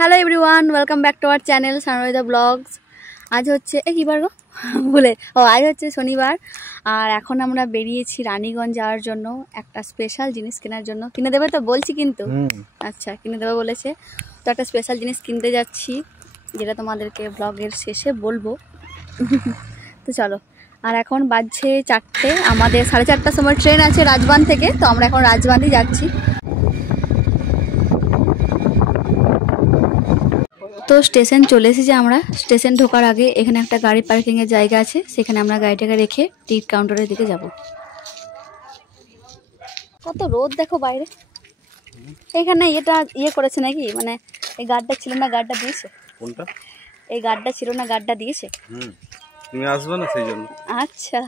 Hello everyone, welcome back to our channel সানরাইজা vlogs. আজ হচ্ছে কি বার গো বলে আজ হচ্ছে শনিবার। আর এখন আমরা বেরিয়েছি রানীগঞ্জ যাওয়ার জন্য একটা স্পেশাল জিনিস কেনার জন্য। কিনে দেবে তো বলছি, কিন্তু আচ্ছা কিনে দেবে বলেছে। তো একটা স্পেশাল জিনিস কিনতে যাচ্ছি, যেটা তোমাদেরকে ব্লগের শেষে বলবো। তো চলো। আর এখন বাজছে 4টে, আমাদের 4:30টার সময় ট্রেন আছে রাজবাঁধ থেকে। তো আমরা এখন রাজবাঁধই যাচ্ছি। তো স্টেশন চলে এসেছি আমরা। স্টেশন ঢোকার আগে এখানে একটা গাড়ি পার্কিংয়ের জায়গা আছে, সেখানে আমরা গাড়িটাকে রেখে টিকিট কাউন্টারের দিকে যাব। কত রোদ দেখো বাইরে। এইখানে এটা করেছে নাকি, মানে এই গার্ডটা ছিল না, গার্ডটা দিয়েছে। কোনটা? এই গার্ডটা ছিল না, গার্ডটা দিয়েছে। তুমি আসবে না সেই জন্য। আচ্ছা,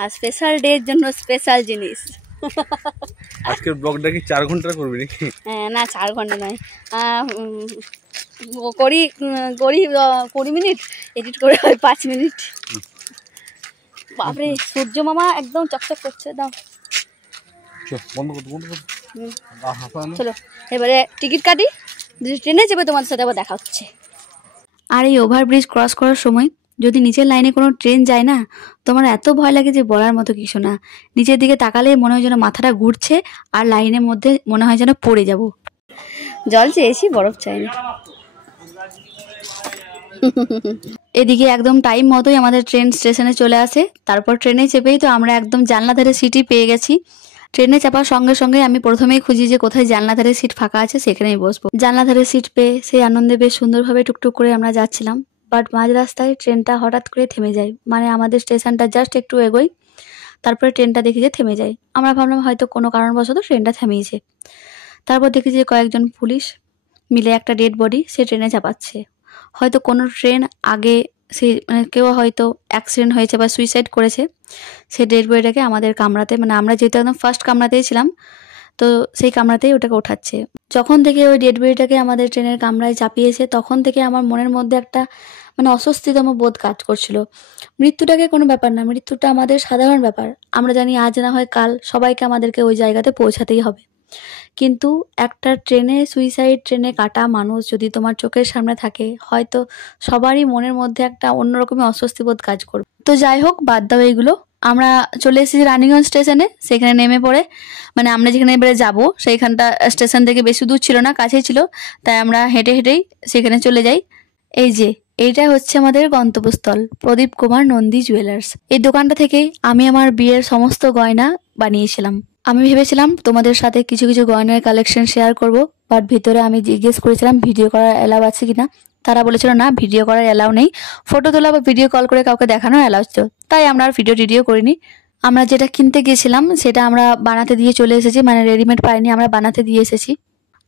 আর স্পেশাল ডে এর জন্য স্পেশাল জিনিস। আজকের ব্লগটা কি 4 ঘন্টা করবি নাকি? হ্যাঁ, না 4 ঘন্টা নয়, করি 20 মিনিট এডিট করে হয় 5 মিনিট। বাপরে সূর্য মামা একদম চকচক করছে। দাও চলো এবারে টিকিট কাটি, ট্রেনে যাবে, তোমাদের সাথে আবার দেখা হচ্ছে। আর এই ওভারব্রিজ ক্রস করার সময় যদি নিচের লাইনে কোনো ট্রেন যায় না, তোমার এত ভয় লাগে যে বলার মতো কিছু না। নিচের দিকে তাকালে মনে হয় যেন মাথাটা ঘুরছে, আর লাইনের মধ্যে মনে হয় যেন পড়ে যাব। জল চেয়েছি, বরফ চাইনি। এদিকে একদম টাইম মতোই আমাদের ট্রেন স্টেশনে চলে আসে। তারপর ট্রেনে চেপেই তো আমরা একদম জানলা ধারে সিটই পেয়ে গেছি। ট্রেনে চাপার সঙ্গে সঙ্গে আমি প্রথমেই খুঁজি যে কোথায় জানলা ধারে সিট ফাঁকা আছে, সেখানেই বসবো। জানলা ধারে সিট পেয়ে সেই আনন্দে বেশ সুন্দরভাবে টুকটুক করে আমরা যাচ্ছিলাম। বাট মাঝ রাস্তায় ট্রেনটা হঠাৎ করে থেমে যায়, মানে আমাদের স্টেশনটা জাস্ট একটু এগোই, তারপরে ট্রেনটা দেখি যে থেমে যায়। আমরা ভাবলাম হয়তো কোনো কারণবশত ট্রেনটা থেমেছে। তারপর দেখি যে কয়েকজন পুলিশ মিলে একটা ডেড বডি সে ট্রেনে চাপাচ্ছে। হয়তো কোনো ট্রেন আগে সে মানে কেউ হয়তো অ্যাক্সিডেন্ট হয়েছে বা সুইসাইড করেছে, সে ডেড বডিটাকে আমাদের কামরাতে, মানে আমরা যেহেতু একদম ফার্স্ট কামরাতেই ছিলাম, তো সেই কামরাতেই ওটাকে ওঠাচ্ছে। যখন থেকে ওই ডেড বডিটাকে আমাদের ট্রেনের কামরায় চাপিয়েছে, তখন থেকে আমার মনের মধ্যে একটা মানে অস্বস্তিতম বোধ কাজ করছিল। মৃত্যুটাকে কোনো ব্যাপার না, মৃত্যুটা আমাদের সাধারণ ব্যাপার। আমরা জানি আজ না হয় কাল সবাইকে আমাদেরকে ওই জায়গাতে পৌঁছাতেই হবে। কিন্তু একটা ট্রেনে সুইসাইড, ট্রেনে কাটা মানুষ যদি তোমার চোখের সামনে থাকে, হয়তো সবারই মনের মধ্যে একটা অন্যরকমের অস্বস্তিবোধ কাজ করবে। তো যাই হোক, বাদ দাও এইগুলো। আমরা চলে এসেছি রানীগঞ্জ স্টেশনে। সেখানে নেমে পড়ে, মানে আমরা যেখানে এবারে যাবো সেইখানটা স্টেশন থেকে বেশি দূর ছিল না, কাছেই ছিল, তাই আমরা হেঁটে হেঁটেই সেখানে চলে যাই। এই যে এইটা হচ্ছে আমাদের গন্তব্যস্থল, প্রদীপ কুমার নন্দী জুয়েলার্স। এই দোকানটা থেকেই আমি আমার বিয়ের সমস্ত গয়না বানিয়েছিলাম। আমি ভেবেছিলাম তোমাদের সাথে কিছু কিছু গয়নার কালেকশন শেয়ার করব, বাট ভিতরে আমি জিজ্ঞেস করেছিলাম ভিডিও করার অ্যালাউ আছে কিনা। তারা বলেছিল না, ভিডিও করার অ্যালাউ নেই, ফটো তোলা বা ভিডিও কল করে কাউকে দেখানোর অ্যালাউ ছিল। তাই আমরা আর ভিডিও করিনি। আমরা যেটা কিনতে গিয়েছিলাম সেটা আমরা বানাতে দিয়ে চলে এসেছি, মানে রেডিমেড পাইনি, আমরা বানাতে দিয়ে এসেছি।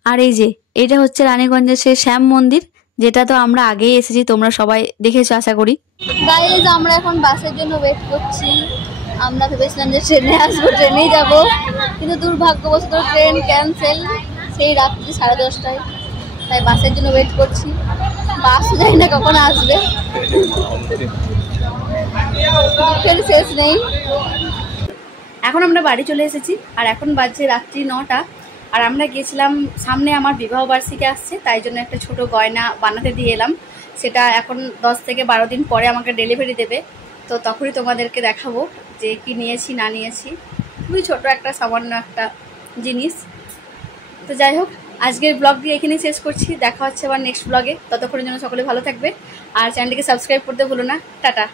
আর এই যে এটা হচ্ছে রানীগঞ্জের সেই শ্যাম মন্দির, যেটা তো আমরা আগেই এসেছি, তোমরা সবাই দেখেছো আশা করি। গাইজ, আমরা এখন বাসের জন্য ওয়েট করছি। আমরা ভেবেছিলাম যে ট্রেনে আসবো, ট্রেনেই যাব, কিন্তু দুর্ভাগ্যবশত ট্রেন ক্যান্সেল সেই রাত্রি 10:30টায়। তাই বাসের জন্য ওয়েট করছি। বাসও জানি না কখন আসবে, দুঃখের শেষ নেই। এখন আমরা বাড়ি চলে এসেছি, আর এখন বাজছে রাত্রি 9টা। আর আমরা গিয়েছিলাম, সামনে আমার বিবাহবার্ষিকী আসছে, তাই জন্য একটা ছোট গয়না বানাতে দিয়ে এলাম। সেটা এখন 10 থেকে 12 দিন পরে আমাকে ডেলিভারি দেবে। তো তখনই তোমাদেরকে দেখাবো যে কি নিয়েছি না নিয়েছি। খুবই ছোট একটা সামান্য একটা জিনিস। তো যাই হোক, আজকের ব্লগটি এখানেই শেষ করছি। দেখা হচ্ছে আবার নেক্সট ব্লগে। ততক্ষণের জন্য সকলে ভালো থাকবে, আর চ্যানেলটিকে সাবস্ক্রাইব করতে ভুলো না। টাটা।